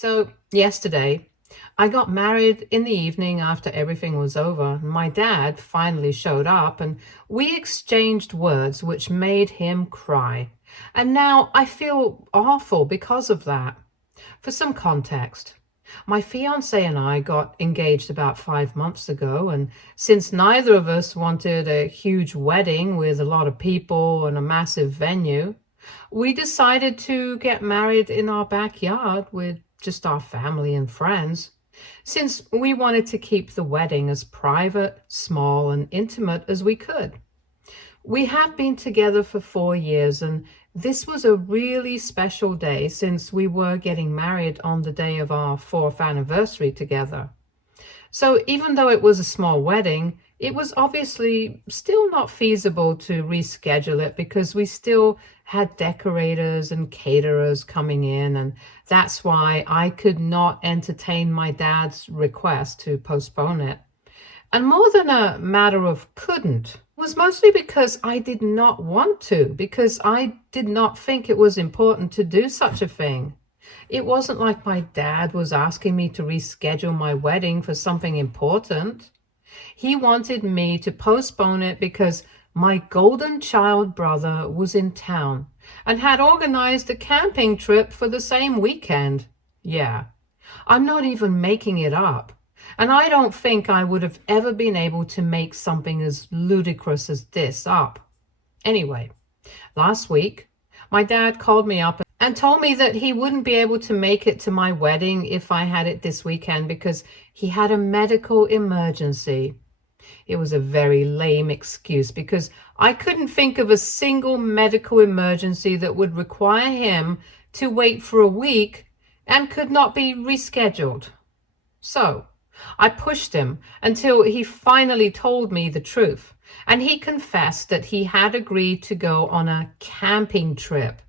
So, yesterday, I got married in the evening after everything was over. My dad finally showed up and we exchanged words which made him cry. And now I feel awful because of that. For some context, my fiancé and I got engaged about 5 months ago, and since neither of us wanted a huge wedding with a lot of people and a massive venue, we decided to get married in our backyard with just our family and friends, since we wanted to keep the wedding as private, small, and intimate as we could. We have been together for 4 years, and this was a really special day since we were getting married on the day of our fourth anniversary together. So even though it was a small wedding, it was obviously still not feasible to reschedule it because we still had decorators and caterers coming in, and that's why I could not entertain my dad's request to postpone it. And more than a matter of couldn't, was mostly because I did not want to, because I did not think it was important to do such a thing. It wasn't like my dad was asking me to reschedule my wedding for something important. He wanted me to postpone it because my golden child brother was in town and had organized a camping trip for the same weekend. Yeah, I'm not even making it up. And I don't think I would have ever been able to make something as ludicrous as this up. Anyway, last week, my dad called me up and told me that he wouldn't be able to make it to my wedding if I had it this weekend because he had a medical emergency. It was a very lame excuse because I couldn't think of a single medical emergency that would require him to wait for a week and could not be rescheduled. So, I pushed him until he finally told me the truth, and he confessed that he had agreed to go on a camping trip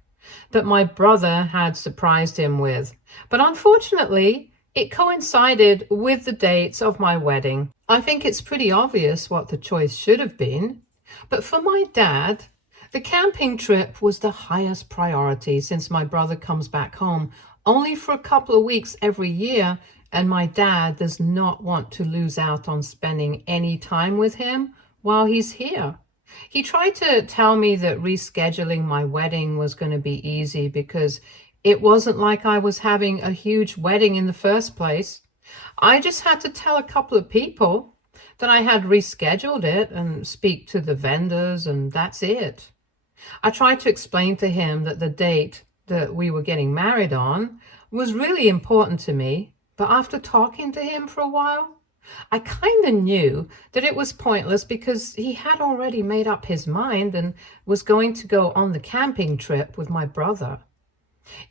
that my brother had surprised him with. But unfortunately, it coincided with the dates of my wedding. I think it's pretty obvious what the choice should have been. But for my dad, the camping trip was the highest priority since my brother comes back home only for a couple of weeks every year, and my dad does not want to lose out on spending any time with him while he's here. He tried to tell me that rescheduling my wedding was going to be easy because it wasn't like I was having a huge wedding in the first place. I just had to tell a couple of people that I had rescheduled it and speak to the vendors, and that's it. I tried to explain to him that the date that we were getting married on was really important to me, but after talking to him for a while, I kind of knew that it was pointless because he had already made up his mind and was going to go on the camping trip with my brother.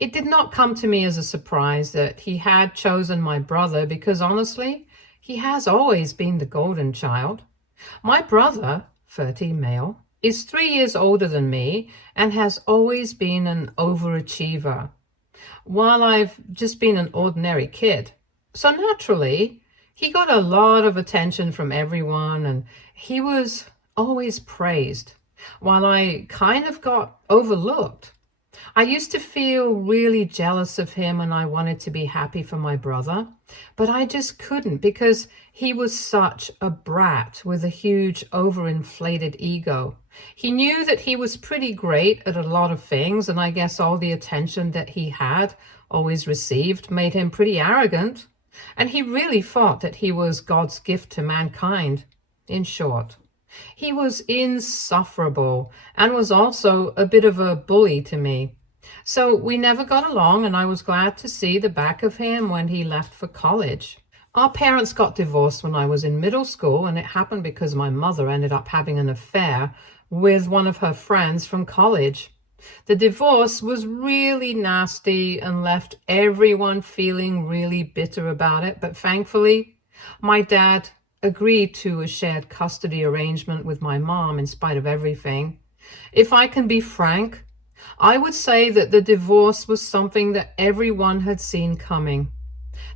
It did not come to me as a surprise that he had chosen my brother because honestly, he has always been the golden child. My brother, 30 male, is 3 years older than me and has always been an overachiever, while I've just been an ordinary kid. So naturally, he got a lot of attention from everyone and he was always praised, while I kind of got overlooked. I used to feel really jealous of him and I wanted to be happy for my brother, but I just couldn't because he was such a brat with a huge overinflated ego. He knew that he was pretty great at a lot of things, and I guess all the attention that he had always received made him pretty arrogant, and he really thought that he was God's gift to mankind. In short, he was insufferable and was also a bit of a bully to me. So we never got along, and I was glad to see the back of him when he left for college. Our parents got divorced when I was in middle school, and it happened because my mother ended up having an affair with one of her friends from college. The divorce was really nasty and left everyone feeling really bitter about it, but thankfully, my dad agreed to a shared custody arrangement with my mom in spite of everything. If I can be frank, I would say that the divorce was something that everyone had seen coming.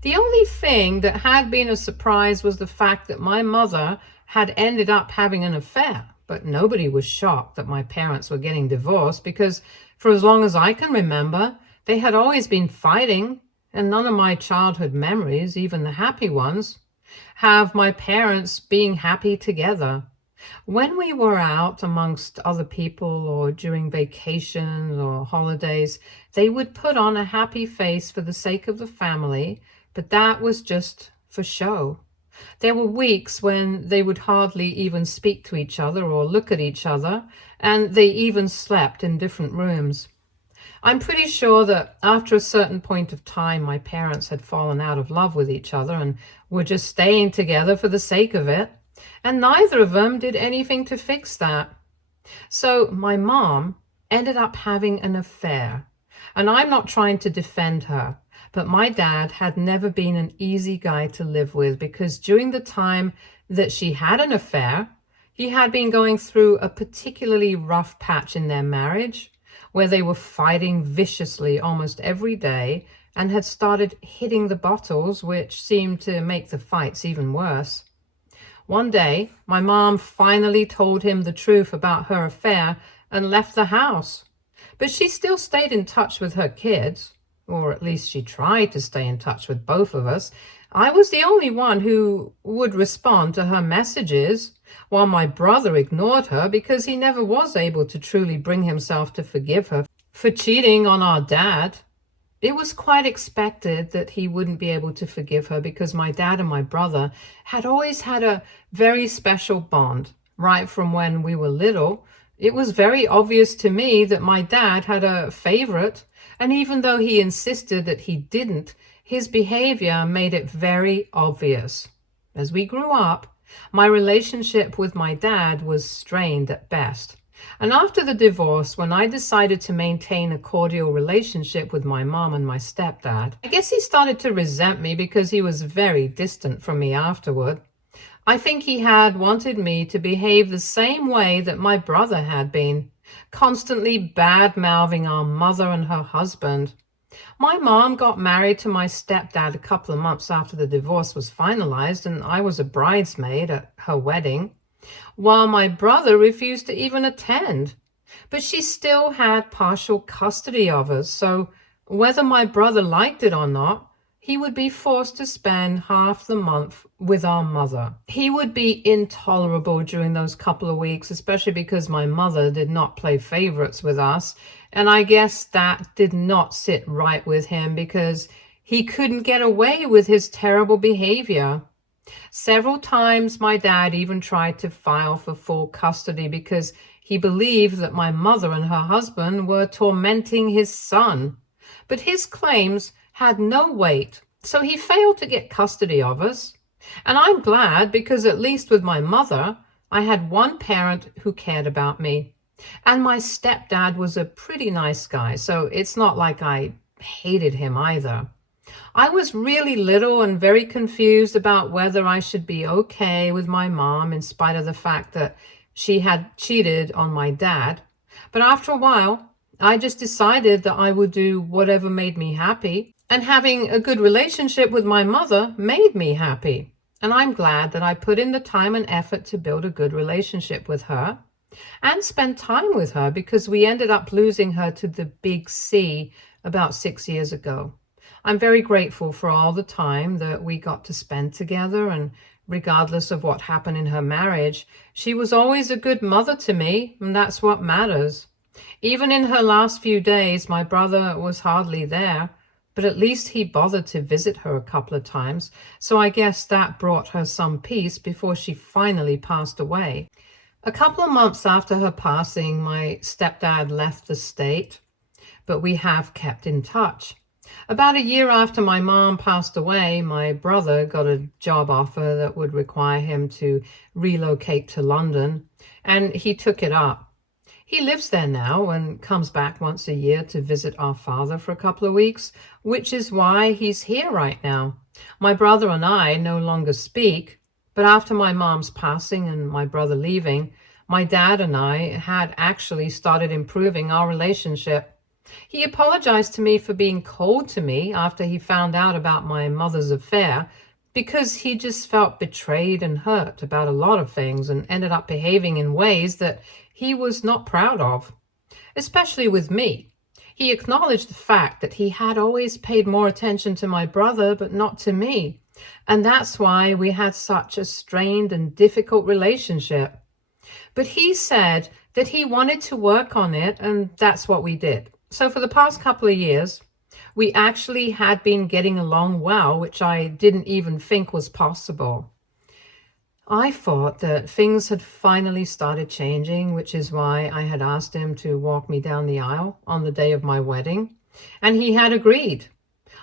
The only thing that had been a surprise was the fact that my mother had ended up having an affair, but nobody was shocked that my parents were getting divorced because for as long as I can remember, they had always been fighting, and none of my childhood memories, even the happy ones, have my parents being happy together. When we were out amongst other people or during vacations or holidays, they would put on a happy face for the sake of the family, but that was just for show. There were weeks when they would hardly even speak to each other or look at each other, and they even slept in different rooms. I'm pretty sure that after a certain point of time, my parents had fallen out of love with each other and were just staying together for the sake of it, and neither of them did anything to fix that. So my mom ended up having an affair, and I'm not trying to defend her, but my dad had never been an easy guy to live with because during the time that she had an affair, he had been going through a particularly rough patch in their marriage where they were fighting viciously almost every day and had started hitting the bottles, which seemed to make the fights even worse. One day, my mom finally told him the truth about her affair and left the house. But she still stayed in touch with her kids, or at least she tried to stay in touch with both of us. I was the only one who would respond to her messages, while my brother ignored her because he never was able to truly bring himself to forgive her for cheating on our dad. It was quite expected that he wouldn't be able to forgive her because my dad and my brother had always had a very special bond. Right from when we were little, it was very obvious to me that my dad had a favorite, and even though he insisted that he didn't, his behavior made it very obvious. As we grew up, my relationship with my dad was strained at best. And after the divorce, when I decided to maintain a cordial relationship with my mom and my stepdad, I guess he started to resent me because he was very distant from me afterward. I think he had wanted me to behave the same way that my brother had been, constantly bad-mouthing our mother and her husband. My mom got married to my stepdad a couple of months after the divorce was finalized, and I was a bridesmaid at her wedding, while my brother refused to even attend. But she still had partial custody of us, so whether my brother liked it or not, he would be forced to spend half the month with our mother. He would be intolerable during those couple of weeks, especially because my mother did not play favorites with us. And I guess that did not sit right with him because he couldn't get away with his terrible behavior. Several times my dad even tried to file for full custody because he believed that my mother and her husband were tormenting his son. But his claims had no weight, so he failed to get custody of us. And I'm glad because at least with my mother, I had one parent who cared about me. And my stepdad was a pretty nice guy, so it's not like I hated him either. I was really little and very confused about whether I should be okay with my mom in spite of the fact that she had cheated on my dad. But after a while, I just decided that I would do whatever made me happy. And having a good relationship with my mother made me happy. And I'm glad that I put in the time and effort to build a good relationship with her and spend time with her because we ended up losing her to the big C about 6 years ago. I'm very grateful for all the time that we got to spend together, and regardless of what happened in her marriage, she was always a good mother to me, and that's what matters. Even in her last few days, my brother was hardly there, but at least he bothered to visit her a couple of times, so I guess that brought her some peace before she finally passed away. A couple of months after her passing, my stepdad left the state, but we have kept in touch. About a year after my mom passed away, my brother got a job offer that would require him to relocate to London, and he took it up. He lives there now and comes back once a year to visit our father for a couple of weeks, which is why he's here right now. My brother and I no longer speak, but after my mom's passing and my brother leaving, my dad and I had actually started improving our relationship. He apologized to me for being cold to me after he found out about my mother's affair because he just felt betrayed and hurt about a lot of things and ended up behaving in ways that he was not proud of, especially with me. He acknowledged the fact that he had always paid more attention to my brother, but not to me. And that's why we had such a strained and difficult relationship. But he said that he wanted to work on it, and that's what we did. So for the past couple of years, we actually had been getting along well, which I didn't even think was possible. I thought that things had finally started changing, which is why I had asked him to walk me down the aisle on the day of my wedding, and he had agreed.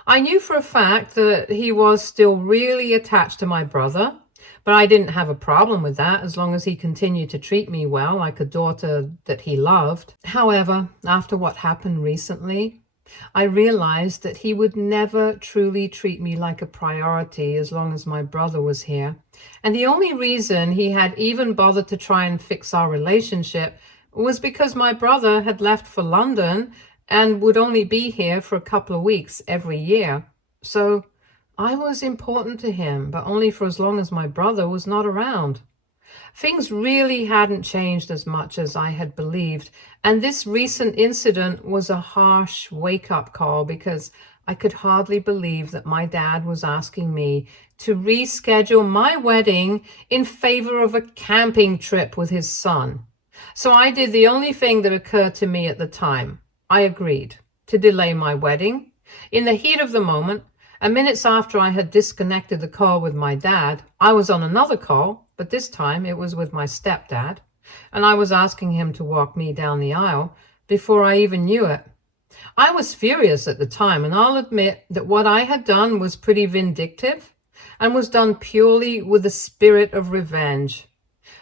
I knew for a fact that he was still really attached to my brother, but I didn't have a problem with that as long as he continued to treat me well, like a daughter that he loved. However, after what happened recently, I realized that he would never truly treat me like a priority as long as my brother was here. And the only reason he had even bothered to try and fix our relationship was because my brother had left for London and would only be here for a couple of weeks every year. So I was important to him, but only for as long as my brother was not around. Things really hadn't changed as much as I had believed, and this recent incident was a harsh wake-up call because I could hardly believe that my dad was asking me to reschedule my wedding in favor of a camping trip with his son. So I did the only thing that occurred to me at the time. I agreed to delay my wedding. In the heat of the moment, and minutes after I had disconnected the call with my dad, I was on another call, but this time it was with my stepdad, and I was asking him to walk me down the aisle before I even knew it. I was furious at the time, and I'll admit that what I had done was pretty vindictive and was done purely with the spirit of revenge.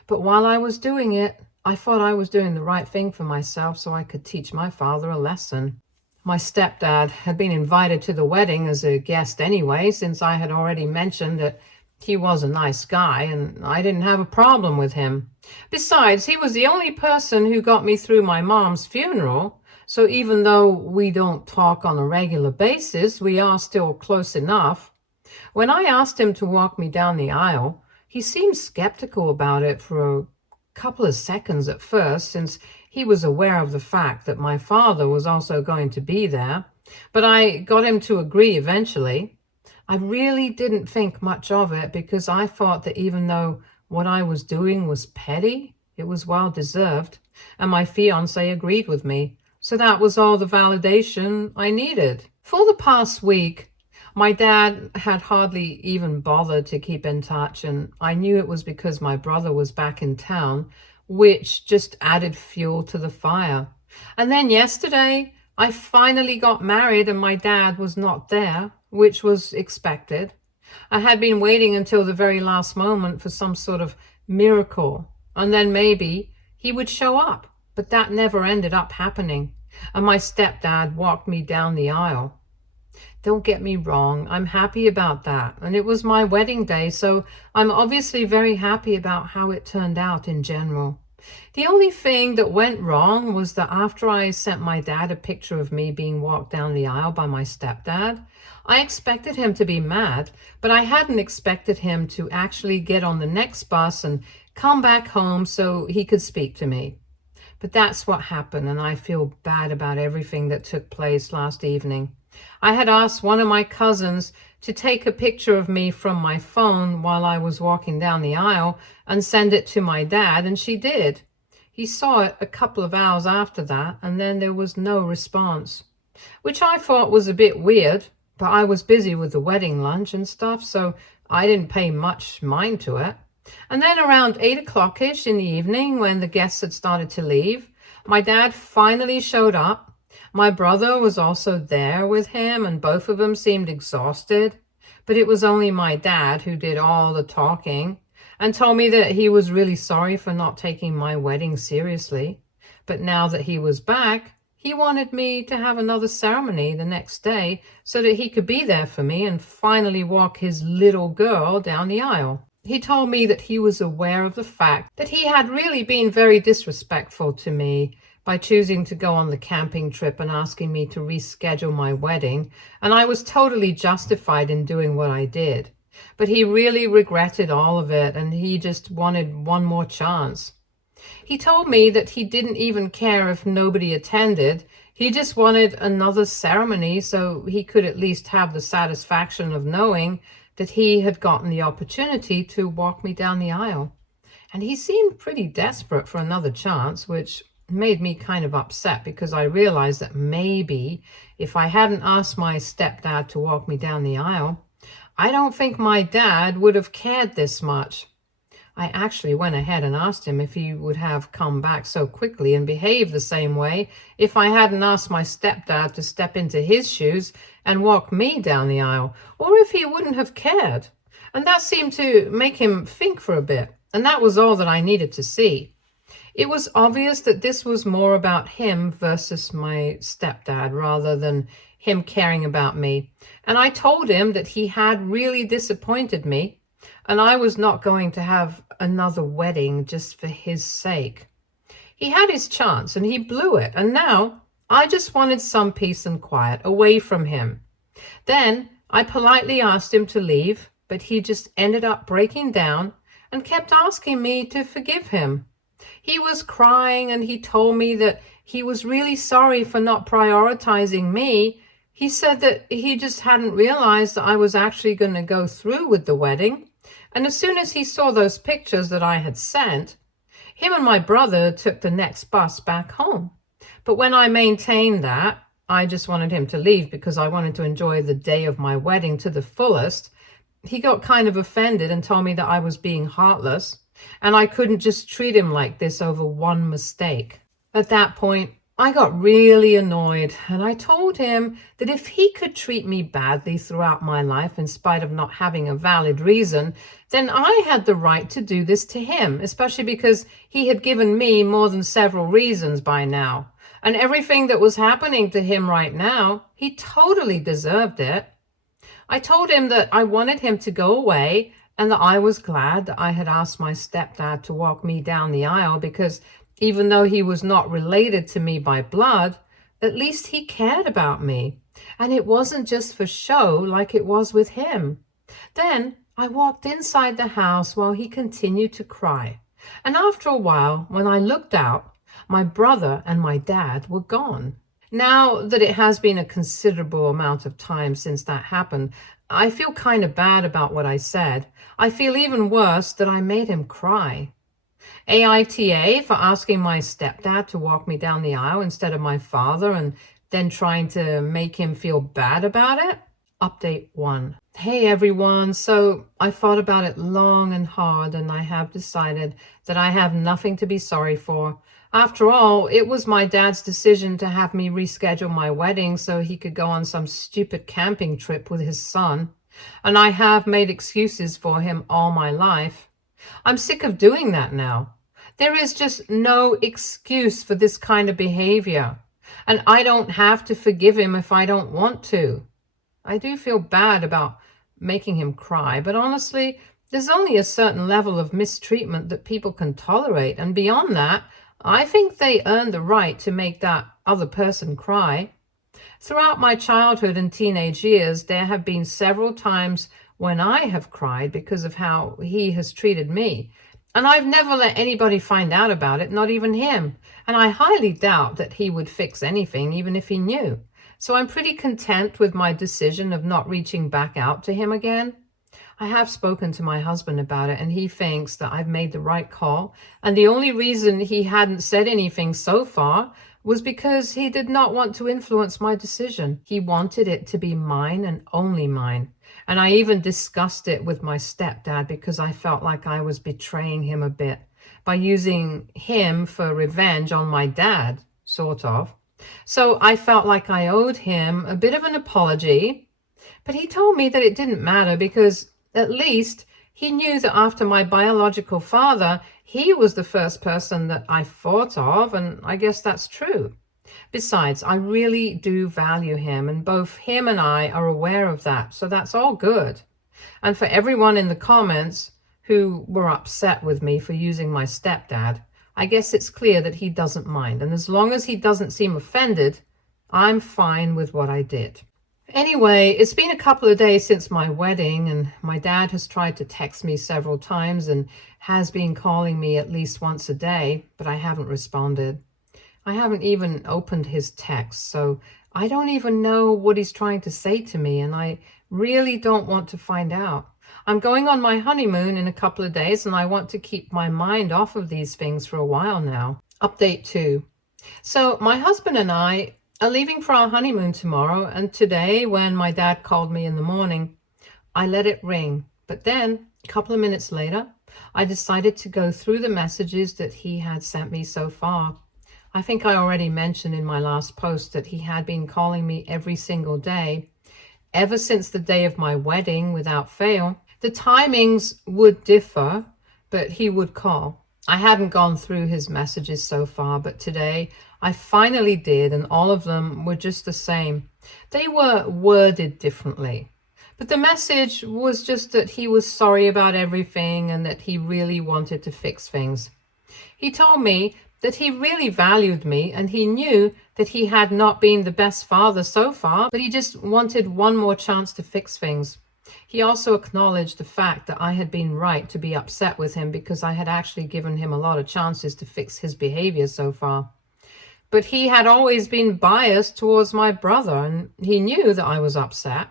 But while I was doing it, I thought I was doing the right thing for myself so I could teach my father a lesson. My stepdad had been invited to the wedding as a guest anyway, since I had already mentioned that he was a nice guy and I didn't have a problem with him. Besides, he was the only person who got me through my mom's funeral, so even though we don't talk on a regular basis, we are still close enough. When I asked him to walk me down the aisle, he seemed skeptical about it for a couple of seconds at first, since he was aware of the fact that my father was also going to be there, but I got him to agree eventually. I really didn't think much of it because I thought that even though what I was doing was petty, it was well deserved, and my fiancé agreed with me. So that was all the validation I needed. For the past week, my dad had hardly even bothered to keep in touch, and I knew it was because my brother was back in town, which just added fuel to the fire. And then yesterday, I finally got married and my dad was not there, which was expected. I had been waiting until the very last moment for some sort of miracle, and then maybe he would show up, but that never ended up happening, and my stepdad walked me down the aisle. Don't get me wrong, I'm happy about that, and it was my wedding day, so I'm obviously very happy about how it turned out in general. The only thing that went wrong was that after I sent my dad a picture of me being walked down the aisle by my stepdad, I expected him to be mad, but I hadn't expected him to actually get on the next bus and come back home so he could speak to me. But that's what happened, and I feel bad about everything that took place last evening. I had asked one of my cousins to take a picture of me from my phone while I was walking down the aisle and send it to my dad, and she did. He saw it a couple of hours after that, and then there was no response, which I thought was a bit weird, but I was busy with the wedding lunch and stuff, so I didn't pay much mind to it. And then around 8 o'clock-ish in the evening, when the guests had started to leave, my dad finally showed up. My brother was also there with him, and both of them seemed exhausted. But it was only my dad who did all the talking and told me that he was really sorry for not taking my wedding seriously. But now that he was back, he wanted me to have another ceremony the next day so that he could be there for me and finally walk his little girl down the aisle. He told me that he was aware of the fact that he had really been very disrespectful to me by choosing to go on the camping trip and asking me to reschedule my wedding, and I was totally justified in doing what I did. But he really regretted all of it, and he just wanted one more chance. He told me that he didn't even care if nobody attended. He just wanted another ceremony so he could at least have the satisfaction of knowing that he had gotten the opportunity to walk me down the aisle. And he seemed pretty desperate for another chance, which made me kind of upset because I realized that maybe if I hadn't asked my stepdad to walk me down the aisle, I don't think my dad would have cared this much. I actually went ahead and asked him if he would have come back so quickly and behaved the same way if I hadn't asked my stepdad to step into his shoes and walk me down the aisle, or if he wouldn't have cared. And that seemed to make him think for a bit, and that was all that I needed to see. It was obvious that this was more about him versus my stepdad rather than him caring about me. And I told him that he had really disappointed me, and I was not going to have another wedding just for his sake. He had his chance and he blew it, and now I just wanted some peace and quiet away from him. Then I politely asked him to leave, but he just ended up breaking down and kept asking me to forgive him. He was crying and he told me that he was really sorry for not prioritizing me. He said that he just hadn't realized that I was actually going to go through with the wedding. And as soon as he saw those pictures that I had sent, him and my brother took the next bus back home. But when I maintained that I just wanted him to leave because I wanted to enjoy the day of my wedding to the fullest, he got kind of offended and told me that I was being heartless and I couldn't just treat him like this over one mistake. At that point, I got really annoyed and I told him that if he could treat me badly throughout my life in spite of not having a valid reason, then I had the right to do this to him, especially because he had given me more than several reasons by now. And everything that was happening to him right now, he totally deserved it. I told him that I wanted him to go away and that I was glad that I had asked my stepdad to walk me down the aisle because even though he was not related to me by blood, at least he cared about me. And it wasn't just for show like it was with him. Then I walked inside the house while he continued to cry. And after a while, when I looked out, my brother and my dad were gone. Now that it has been a considerable amount of time since that happened, I feel kind of bad about what I said. I feel even worse that I made him cry. AITA for asking my stepdad to walk me down the aisle instead of my father and then trying to make him feel bad about it. Update 1. Hey everyone, so I thought about it long and hard and I have decided that I have nothing to be sorry for. After all, it was my dad's decision to have me reschedule my wedding so he could go on some stupid camping trip with his son. And I have made excuses for him all my life. I'm sick of doing that now. There is just no excuse for this kind of behavior. And I don't have to forgive him if I don't want to. I do feel bad about making him cry, but honestly, there's only a certain level of mistreatment that people can tolerate. And beyond that, I think they earn the right to make that other person cry. Throughout my childhood and teenage years, there have been several times when I have cried because of how he has treated me. And I've never let anybody find out about it, not even him. And I highly doubt that he would fix anything, even if he knew. So I'm pretty content with my decision of not reaching back out to him again. I have spoken to my husband about it, and he thinks that I've made the right call. And the only reason he hadn't said anything so far was because he did not want to influence my decision. He wanted it to be mine and only mine. And I even discussed it with my stepdad because I felt like I was betraying him a bit by using him for revenge on my dad, sort of. So I felt like I owed him a bit of an apology, but he told me that it didn't matter because at least he knew that after my biological father, he was the first person that I thought of, and I guess that's true. Besides, I really do value him, and both him and I are aware of that, so that's all good. And for everyone in the comments who were upset with me for using my stepdad, I guess it's clear that he doesn't mind, and as long as he doesn't seem offended, I'm fine with what I did. Anyway, it's been a couple of days since my wedding, and my dad has tried to text me several times and has been calling me at least once a day, but I haven't responded. I haven't even opened his text, so I don't even know what he's trying to say to me, and I really don't want to find out. I'm going on my honeymoon in a couple of days, and I want to keep my mind off of these things for a while now. Update 2. So my husband and I are leaving for our honeymoon tomorrow, and today when my dad called me in the morning, I let it ring. But then, a couple of minutes later, I decided to go through the messages that he had sent me so far. I think I already mentioned in my last post that he had been calling me every single day, ever since the day of my wedding without fail. The timings would differ, but he would call. I hadn't gone through his messages so far, but today I finally did, and all of them were just the same. They were worded differently, but the message was just that he was sorry about everything and that he really wanted to fix things. He told me that he really valued me and he knew that he had not been the best father so far, but he just wanted one more chance to fix things. He also acknowledged the fact that I had been right to be upset with him because I had actually given him a lot of chances to fix his behavior so far. But he had always been biased towards my brother, and he knew that I was upset.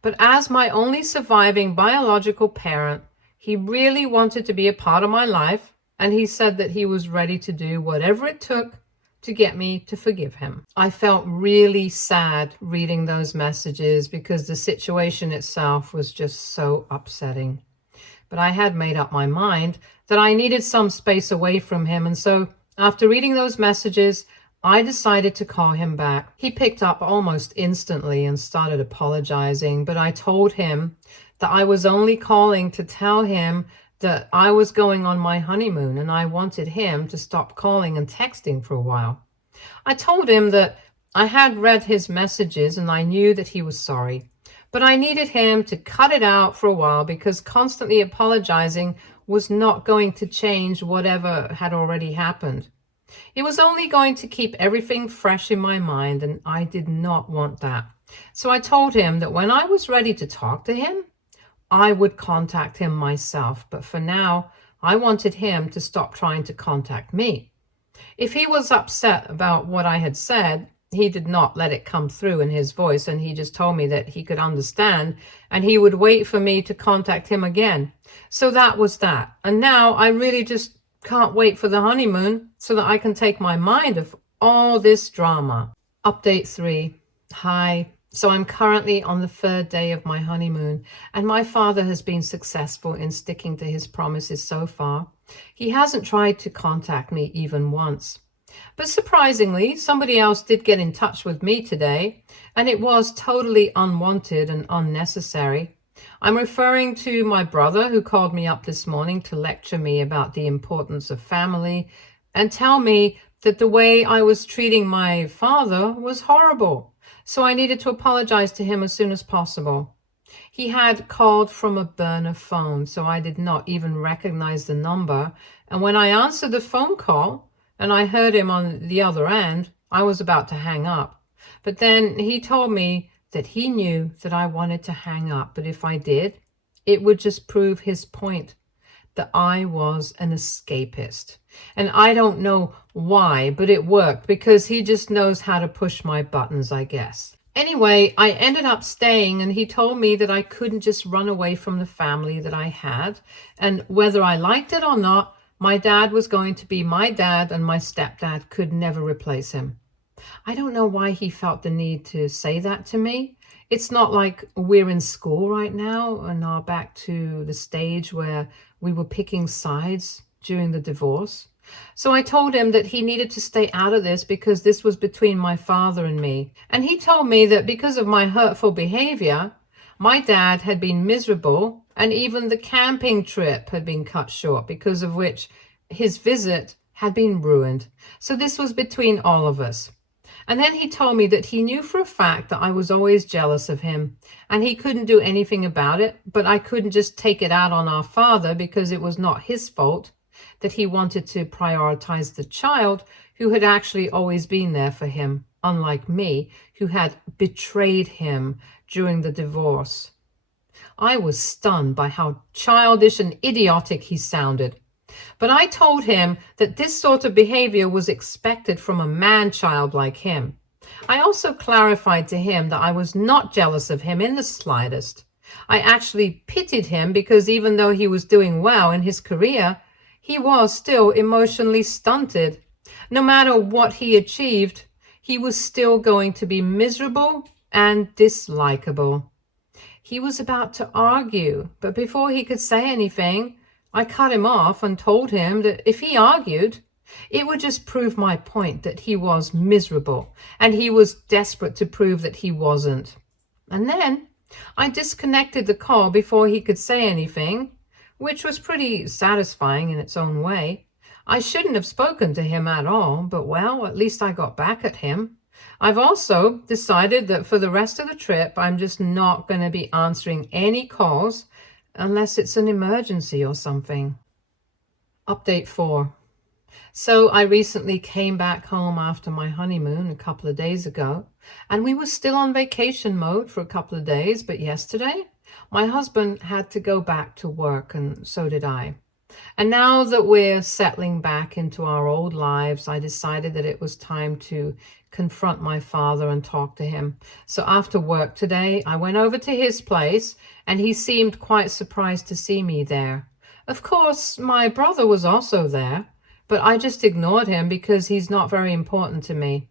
But as my only surviving biological parent, he really wanted to be a part of my life, and he said that he was ready to do whatever it took to get me to forgive him. I felt really sad reading those messages because the situation itself was just so upsetting. But I had made up my mind that I needed some space away from him, and so after reading those messages, I decided to call him back. He picked up almost instantly and started apologizing, but I told him that I was only calling to tell him that I was going on my honeymoon and I wanted him to stop calling and texting for a while. I told him that I had read his messages and I knew that he was sorry, but I needed him to cut it out for a while because constantly apologizing was not going to change whatever had already happened. It was only going to keep everything fresh in my mind, and I did not want that. So I told him that when I was ready to talk to him, I would contact him myself, but for now, I wanted him to stop trying to contact me. If he was upset about what I had said, he did not let it come through in his voice, and he just told me that he could understand, and he would wait for me to contact him again. So that was that. And now I really just can't wait for the honeymoon so that I can take my mind off all this drama. Update 3. Hi. So I'm currently on the 3rd day of my honeymoon, and my father has been successful in sticking to his promises so far. He hasn't tried to contact me even once. But surprisingly, somebody else did get in touch with me today, and it was totally unwanted and unnecessary. I'm referring to my brother who called me up this morning to lecture me about the importance of family and tell me that the way I was treating my father was horrible. So I needed to apologize to him as soon as possible. He had called from a burner phone, so I did not even recognize the number. And when I answered the phone call and I heard him on the other end, I was about to hang up. But then he told me that he knew that I wanted to hang up, but if I did, it would just prove his point, that I was an escapist. And I don't know why, but it worked because he just knows how to push my buttons, I guess. Anyway, I ended up staying, and he told me that I couldn't just run away from the family that I had, and whether I liked it or not, my dad was going to be my dad and my stepdad could never replace him. I don't know why he felt the need to say that to me. It's not like we're in school right now and are back to the stage where we were picking sides during the divorce. So I told him that he needed to stay out of this because this was between my father and me. And he told me that because of my hurtful behavior, my dad had been miserable and even the camping trip had been cut short, because of which his visit had been ruined. So this was between all of us. And then he told me that he knew for a fact that I was always jealous of him and he couldn't do anything about it, but I couldn't just take it out on our father because it was not his fault, that he wanted to prioritize the child who had actually always been there for him, unlike me, who had betrayed him during the divorce. I was stunned by how childish and idiotic he sounded. But I told him that this sort of behavior was expected from a man-child like him. I also clarified to him that I was not jealous of him in the slightest. I actually pitied him because even though he was doing well in his career, he was still emotionally stunted. No matter what he achieved, he was still going to be miserable and dislikable. He was about to argue, but before he could say anything, I cut him off and told him that if he argued, it would just prove my point that he was miserable and he was desperate to prove that he wasn't. And then I disconnected the call before he could say anything, which was pretty satisfying in its own way. I shouldn't have spoken to him at all, but well, at least I got back at him. I've also decided that for the rest of the trip, I'm just not going to be answering any calls unless it's an emergency or something. Update 4. So I recently came back home after my honeymoon a couple of days ago, and we were still on vacation mode for a couple of days, but yesterday my husband had to go back to work, and so did I. And now that we're settling back into our old lives, I decided that it was time to confront my father and talk to him. So after work today, I went over to his place, and he seemed quite surprised to see me there. Of course, my brother was also there, but I just ignored him because he's not very important to me.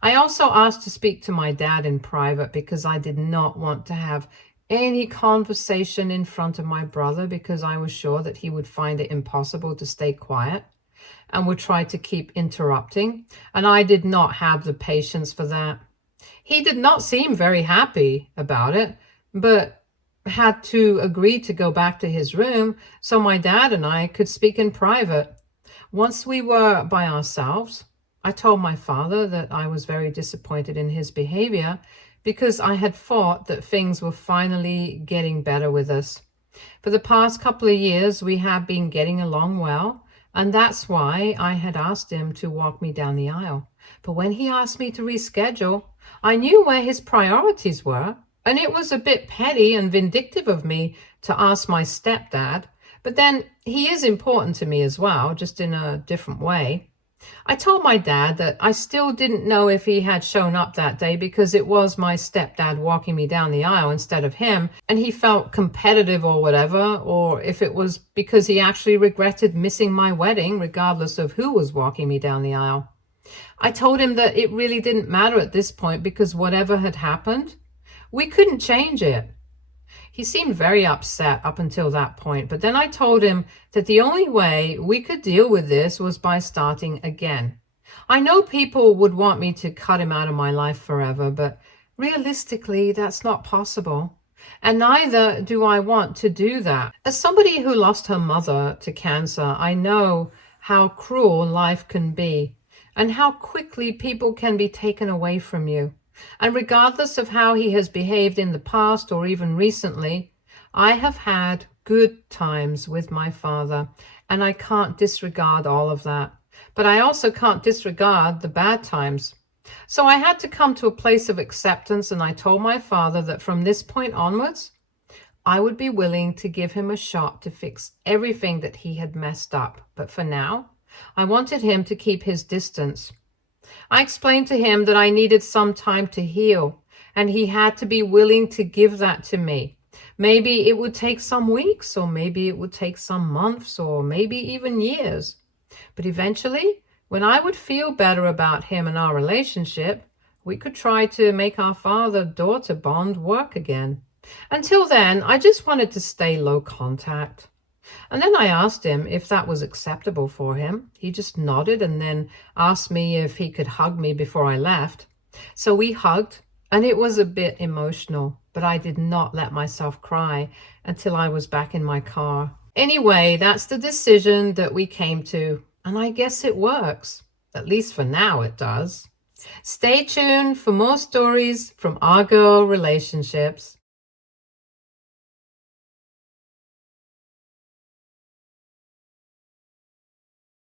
I also asked to speak to my dad in private because I did not want to have any conversation in front of my brother because I was sure that he would find it impossible to stay quiet and would try to keep interrupting, and I did not have the patience for that. He did not seem very happy about it, but had to agree to go back to his room so my dad and I could speak in private. Once we were by ourselves, I told my father that I was very disappointed in his behavior because I had thought that things were finally getting better with us. For the past couple of years, we have been getting along well, and that's why I had asked him to walk me down the aisle. But when he asked me to reschedule, I knew where his priorities were, and it was a bit petty and vindictive of me to ask my stepdad. But then he is important to me as well, just in a different way. I told my dad that I still didn't know if he had shown up that day because it was my stepdad walking me down the aisle instead of him, and he felt competitive or whatever, or if it was because he actually regretted missing my wedding regardless of who was walking me down the aisle. I told him that it really didn't matter at this point because whatever had happened, we couldn't change it. He seemed very upset up until that point, but then I told him that the only way we could deal with this was by starting again. I know people would want me to cut him out of my life forever, but realistically, that's not possible. And neither do I want to do that. As somebody who lost her mother to cancer, I know how cruel life can be and how quickly people can be taken away from you. And regardless of how he has behaved in the past or even recently, I have had good times with my father, and I can't disregard all of that. But I also can't disregard the bad times. So I had to come to a place of acceptance, and I told my father that from this point onwards, I would be willing to give him a shot to fix everything that he had messed up. But for now, I wanted him to keep his distance. I explained to him that I needed some time to heal, and he had to be willing to give that to me. Maybe it would take some weeks, or maybe it would take some months, or maybe even years. But eventually, when I would feel better about him and our relationship, we could try to make our father-daughter bond work again. Until then, I just wanted to stay low contact. And then I asked him if that was acceptable for him. He just nodded and then asked me if he could hug me before I left. So we hugged, and it was a bit emotional, but I did not let myself cry until I was back in my car. Anyway, that's the decision that we came to, and I guess it works. At least for now it does. Stay tuned for more stories from our girl relationships.